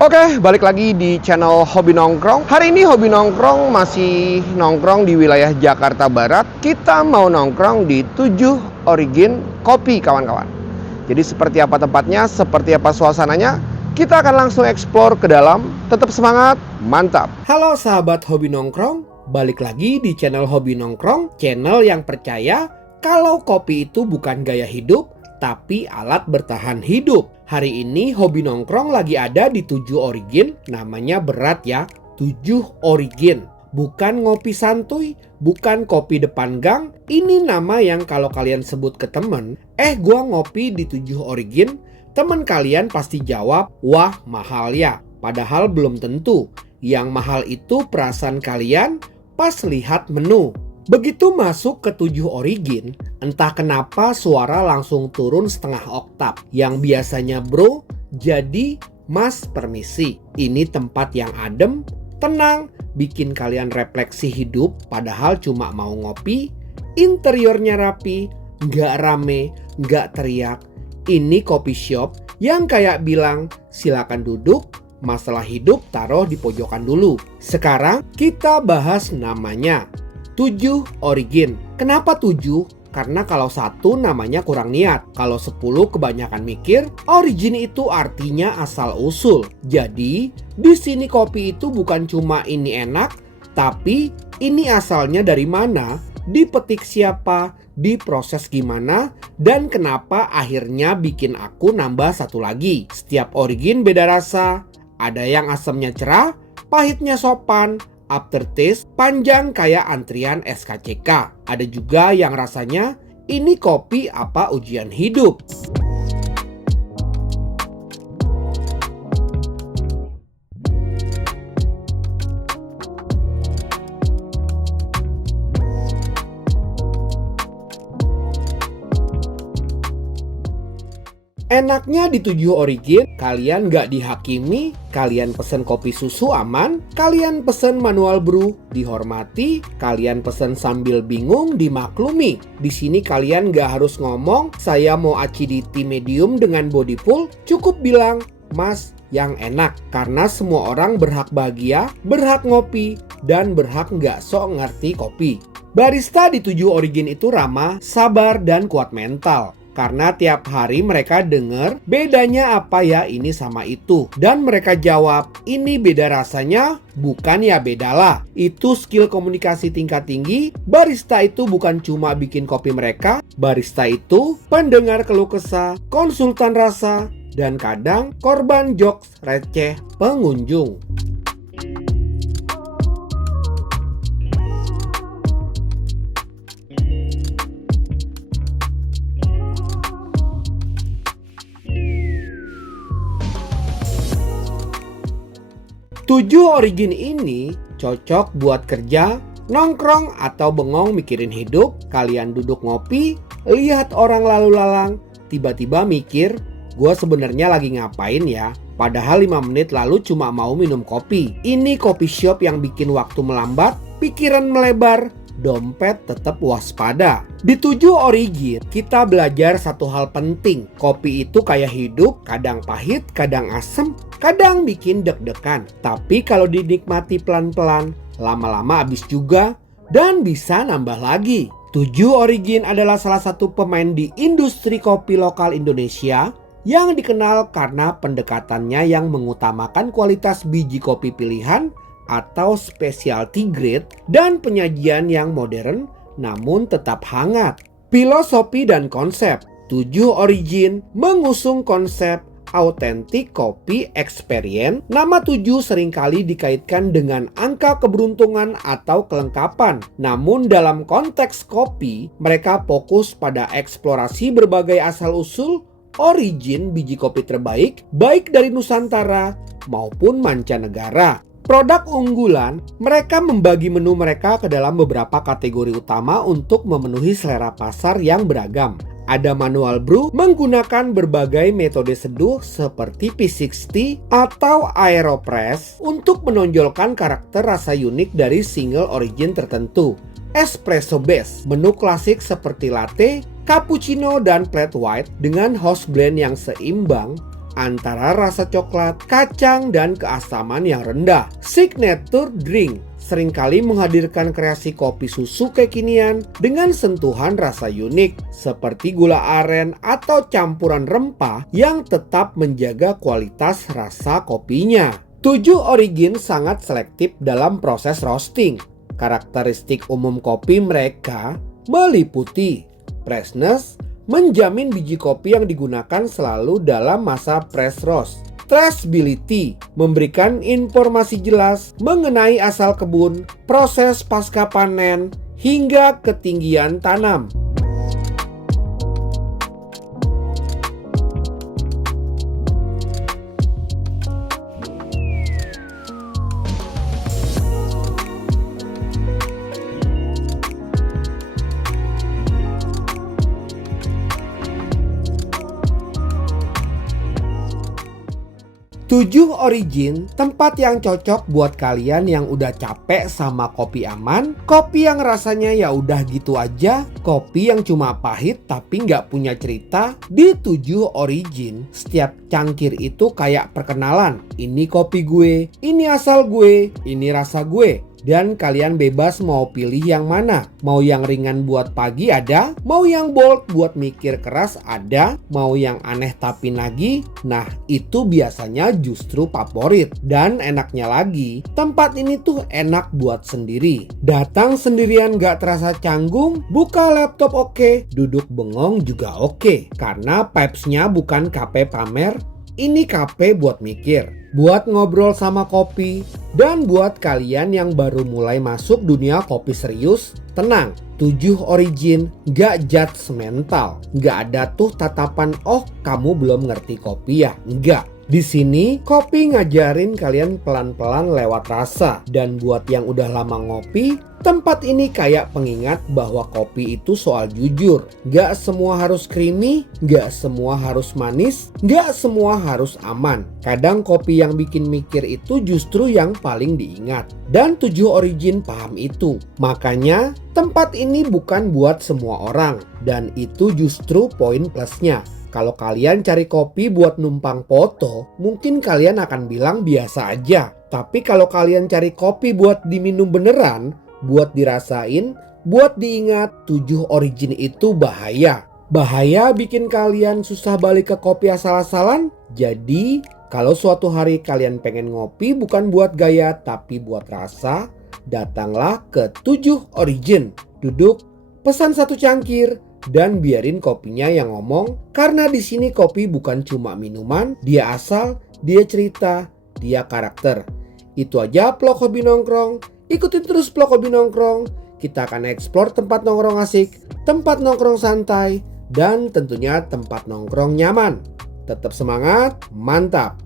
Oke, balik lagi di channel Hobi Nongkrong. Hari ini Hobi Nongkrong masih nongkrong di wilayah Jakarta Barat. Kita mau nongkrong di 7 Origin Kopi, kawan-kawan. Jadi seperti apa tempatnya, seperti apa suasananya, kita akan langsung explore ke dalam. Tetap semangat, mantap. Halo sahabat Hobi Nongkrong, balik lagi di channel Hobi Nongkrong, channel yang percaya kalau kopi itu bukan gaya hidup, tapi alat bertahan hidup. Hari ini Hobi Nongkrong lagi ada di 7 Origin, namanya berat ya, 7 Origin. Bukan ngopi santuy, bukan kopi depan gang. Ini nama yang kalau kalian sebut ke temen, gua ngopi di 7 Origin, temen kalian pasti jawab, wah mahal ya. Padahal belum tentu. Yang mahal itu perasaan kalian pas lihat menu. Begitu masuk ke 7 Origin, entah kenapa suara langsung turun setengah oktav. Yang biasanya bro, jadi mas permisi. Ini tempat yang adem, tenang, bikin kalian refleksi hidup padahal cuma mau ngopi. Interiornya rapi, nggak rame, nggak teriak. Ini coffee shop yang kayak bilang silakan duduk, masalah hidup taruh di pojokan dulu. Sekarang kita bahas namanya. 7 Origin. Kenapa 7? Karena kalau 1 namanya kurang niat. Kalau 10 kebanyakan mikir, origin itu artinya asal usul. Jadi, di sini kopi itu bukan cuma ini enak, tapi ini asalnya dari mana, dipetik siapa, diproses gimana, dan kenapa akhirnya bikin aku nambah satu lagi. Setiap origin beda rasa. Ada yang asamnya cerah, pahitnya sopan, aftertaste panjang kayak antrian SKCK. Ada juga yang rasanya ini kopi apa ujian hidup. Enaknya di 7 Origin, kalian nggak dihakimi, kalian pesen kopi susu aman, kalian pesen manual brew dihormati, kalian pesen sambil bingung dimaklumi. Di sini kalian nggak harus ngomong, saya mau acidity medium dengan body full, cukup bilang, mas yang enak. Karena semua orang berhak bahagia, berhak ngopi, dan berhak nggak sok ngerti kopi. Barista di 7 Origin itu ramah, sabar, dan kuat mental. Karena tiap hari mereka dengar bedanya apa ya ini sama itu. Dan mereka jawab, ini beda rasanya, bukan ya bedalah. Itu skill komunikasi tingkat tinggi. Barista itu bukan cuma bikin kopi mereka. Barista itu pendengar keluh kesah, konsultan rasa, dan kadang korban jokes receh pengunjung. Tujuh Origin ini cocok buat kerja, nongkrong, atau bengong mikirin hidup. Kalian duduk ngopi, lihat orang lalu lalang, tiba-tiba mikir, gue sebenarnya lagi ngapain ya? Padahal 5 menit lalu cuma mau minum kopi. Ini coffee shop yang bikin waktu melambat, pikiran melebar, dompet tetap waspada. Di 7 Origin, kita belajar satu hal penting. Kopi itu kayak hidup, kadang pahit, kadang asem, kadang bikin deg-degan. Tapi kalau dinikmati pelan-pelan, lama-lama habis juga dan bisa nambah lagi. 7 Origin adalah salah satu pemain di industri kopi lokal Indonesia yang dikenal karena pendekatannya yang mengutamakan kualitas biji kopi pilihan atau specialty grade dan penyajian yang modern namun tetap hangat. Filosofi dan konsep 7 Origin mengusung konsep Authentic Coffee Experience. Nama 7 seringkali dikaitkan dengan angka keberuntungan atau kelengkapan. Namun dalam konteks kopi, mereka fokus pada eksplorasi berbagai asal-usul origin biji kopi terbaik, baik dari Nusantara maupun mancanegara. Produk unggulan, mereka membagi menu mereka ke dalam beberapa kategori utama untuk memenuhi selera pasar yang beragam. Ada manual brew menggunakan berbagai metode seduh seperti P60 atau Aeropress untuk menonjolkan karakter rasa unik dari single origin tertentu. Espresso base, menu klasik seperti latte, cappuccino, dan flat white dengan house blend yang seimbang antara rasa coklat, kacang, dan keasaman yang rendah. Signature drink seringkali menghadirkan kreasi kopi susu kekinian dengan sentuhan rasa unik seperti gula aren atau campuran rempah yang tetap menjaga kualitas rasa kopinya. 7 Origin sangat selektif dalam proses roasting. Karakteristik umum kopi mereka meliputi freshness, menjamin biji kopi yang digunakan selalu dalam masa press roast. Traceability, memberikan informasi jelas mengenai asal kebun, proses pasca panen, hingga ketinggian tanam. Tujuh Origin, tempat yang cocok buat kalian yang udah capek sama kopi aman, kopi yang rasanya ya udah gitu aja, kopi yang cuma pahit tapi nggak punya cerita. Di 7 Origin, setiap cangkir itu kayak perkenalan. Ini kopi gue, ini asal gue, ini rasa gue. Dan kalian bebas mau pilih yang mana. Mau yang ringan buat pagi ada, mau yang bold buat mikir keras ada, mau yang aneh tapi nagih. Nah, itu biasanya justru favorit. Dan enaknya lagi, tempat ini tuh enak buat sendiri. Datang sendirian gak terasa canggung, buka laptop oke, duduk bengong juga oke. Karena vibes-nya bukan kafe pamer, ini kafe buat mikir, buat ngobrol sama kopi, dan buat kalian yang baru mulai masuk dunia kopi serius, tenang. 7 Origin gak judgmental, gak ada tuh tatapan oh kamu belum ngerti kopi ya, enggak. Di sini kopi ngajarin kalian pelan-pelan lewat rasa. Dan buat yang udah lama ngopi, tempat ini kayak pengingat bahwa kopi itu soal jujur. Gak semua harus creamy, gak semua harus manis, gak semua harus aman. Kadang kopi yang bikin mikir itu justru yang paling diingat. Dan 7 Origin paham itu. Makanya tempat ini bukan buat semua orang. Dan itu justru poin plusnya. Kalau kalian cari kopi buat numpang foto, mungkin kalian akan bilang biasa aja. Tapi kalau kalian cari kopi buat diminum beneran, buat dirasain, buat diingat, 7 Origin itu bahaya. Bahaya bikin kalian susah balik ke kopi asal-asalan. Jadi, kalau suatu hari kalian pengen ngopi bukan buat gaya tapi buat rasa, datanglah ke 7 Origin. Duduk, pesan 1 cangkir, dan biarin kopinya yang ngomong. Karena di sini kopi bukan cuma minuman, dia asal, dia cerita, dia karakter. Itu aja vlog Hobi Nongkrong. Ikutin terus vlog Hobi Nongkrong. Kita akan eksplor tempat nongkrong asik, tempat nongkrong santai, dan tentunya tempat nongkrong nyaman. Tetap semangat, mantap!